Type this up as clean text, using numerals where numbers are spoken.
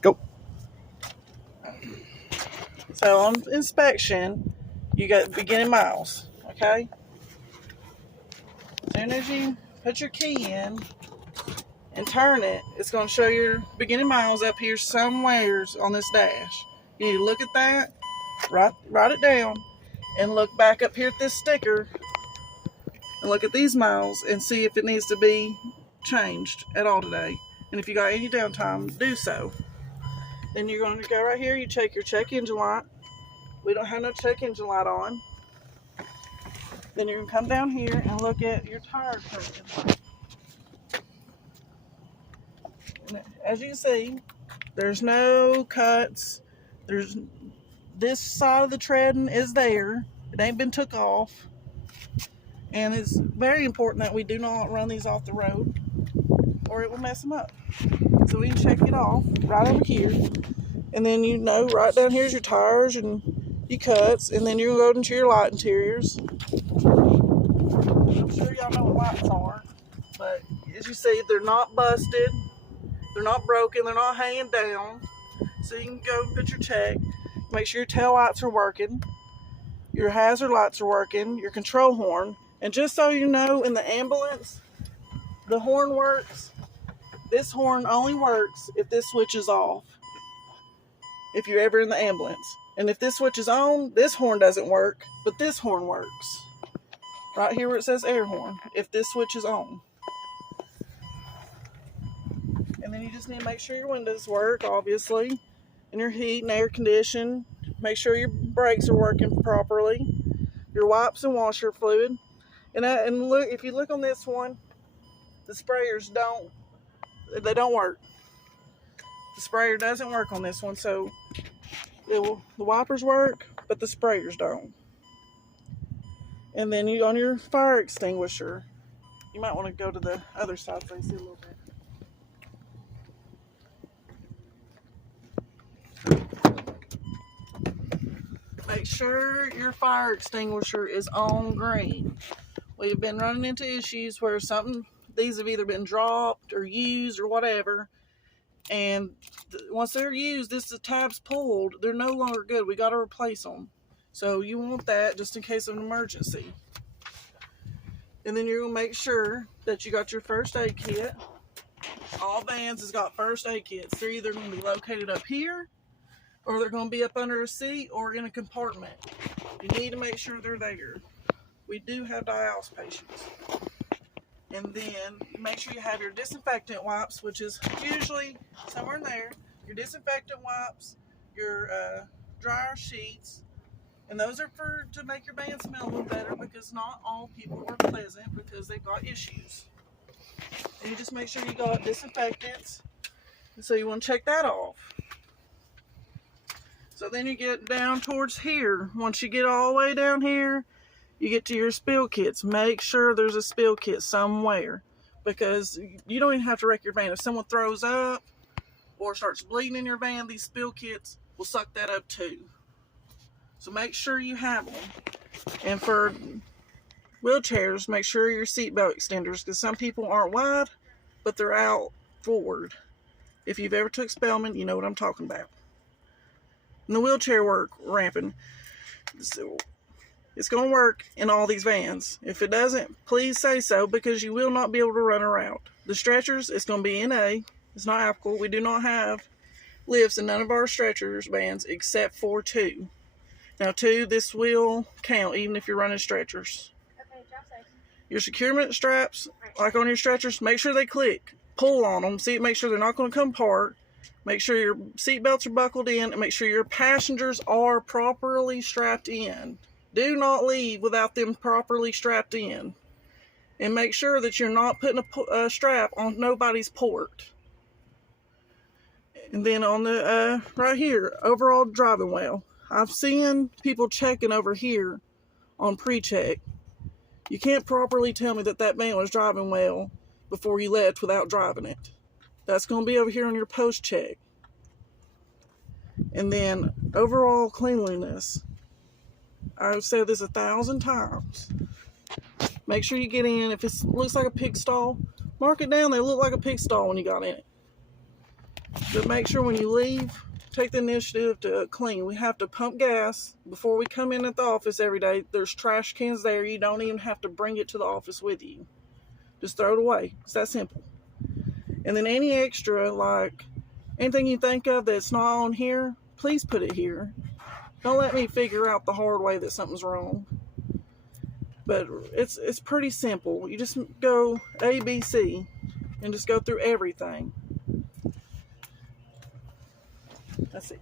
Go. So on inspection, you got beginning miles, okay? As soon as you put your key in and turn it, it's going to show your beginning miles up here somewheres on this dash. You need to look at that, write it down, and look back up here at this sticker and look at these miles and see if it needs to be changed at all today. And if you got any downtime, do so. Then you're going to go right here, you check your check engine light. We don't have no check engine light on. Then you're going to come down here and look at your tire tread. As you can see, there's no cuts. There's this side of the treading is there. It ain't been took off. And it's very important that we do not run these off the road or it will mess them up. So we can check it off right over here. And then you know right down here's your tires and your cuts. And then you're going to go into your light interiors. I'm sure y'all know what lights are. But as you see, they're not busted. They're not broken. They're not hanging down. So you can go and put your check. Make sure your tail lights are working. Your hazard lights are working. Your control horn. And just so you know, in the ambulance, the horn works. This horn only works if this switch is off. If you're ever in the ambulance. And if this switch is on, this horn doesn't work, but this horn works. Right here where it says air horn, if this switch is on. And then you just need to make sure your windows work, obviously. And your heat and air condition. Make sure your brakes are working properly. Your wipes and washer fluid. And look, if you look on this one, the sprayers don't work. The sprayer doesn't work on this one, so the wipers work, but the sprayers don't. And then you on your fire extinguisher, you might want to go to the other side so you see a little bit. Make sure your fire extinguisher is on green. We've been running into issues where these have either been dropped or used or whatever. And once they're used, the tab's pulled, they're no longer good. We got to replace them. So you want that just in case of an emergency. And then you're going to make sure that you got your first aid kit. All vans has got first aid kits. They're either going to be located up here, or they're going to be up under a seat or in a compartment. You need to make sure they're there. We do have dialysis patients. And then make sure you have your disinfectant wipes, which is usually somewhere in there. Your disinfectant wipes, your dryer sheets, and those are to make your van smell a little better, because not all people are pleasant because they've got issues. And you just make sure you got disinfectants. And so you want to check that off. So then you get down towards here. Once you get all the way down here, you get to your spill kits. Make sure there's a spill kit somewhere, because you don't even have to wreck your van. If someone throws up or starts bleeding in your van, these spill kits will suck that up too. So make sure you have them. And for wheelchairs, make sure your seatbelt extenders, because some people aren't wide, but they're out forward. If you've ever took Spellman, you know what I'm talking about. And the wheelchair ramping. So it's going to work in all these vans. If it doesn't, please say so, because you will not be able to run around. The stretchers, it's going to be NA. It's not applicable. We do not have lifts in none of our stretchers vans except for 2. Now 2, this will count even if you're running stretchers. Okay, drop safety. Your securement straps, like on your stretchers, make sure they click. Pull on them. See, make sure they're not going to come apart. Make sure your seat belts are buckled in, and make sure your passengers are properly strapped in. Do not leave without them properly strapped in. And make sure that you're not putting a strap on nobody's port. And then on the right here, overall driving well. I've seen people checking over here on pre-check. You can't properly tell me that van was driving well before you left without driving it. That's going to be over here on your post-check. And then overall cleanliness. I've said this 1,000 times. Make sure you get in. If it looks like a pig stall, mark it down there. Look like a pig stall when you got in it. But make sure when you leave, take the initiative to clean. We have to pump gas before we come in at the office every day. There's trash cans there. You don't even have to bring it to the office with you. Just throw it away. It's that simple. And then any extra, like anything you think of that's not on here, please put it here. Don't let me figure out the hard way that something's wrong. But it's pretty simple. You just go A, B, C, and just go through everything. That's it.